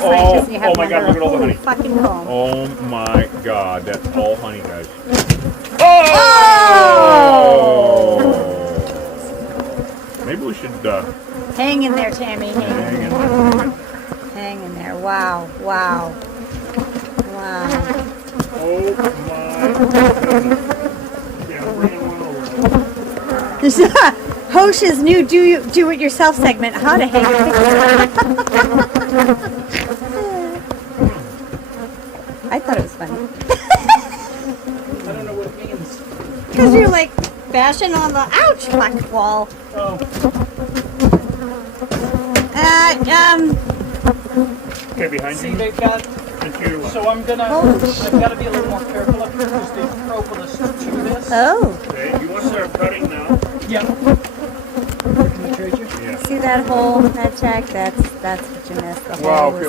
a scientist and you have oh my God, look at all the honey. fucking comb. Oh my God, that's all honey, guys. Oh! Maybe we should Hang in there, Tammy. hang in. Hang in there. Wow. Wow. Wow. Oh my goodness. Yeah, bring it one over. This is Hosh's new do-it-yourself segment, how to hang a picture. I thought it was funny. I don't know what it means. Because you're like bashing on the black wall. Oh, Okay, behind see, you. they've got. And to your left. So I've got to be a little more careful up here because they propolis to this. Oh, Okay, you want to start cutting now? Yeah. Yeah. see that hole, that check? That's what you missed. The hole Wow, was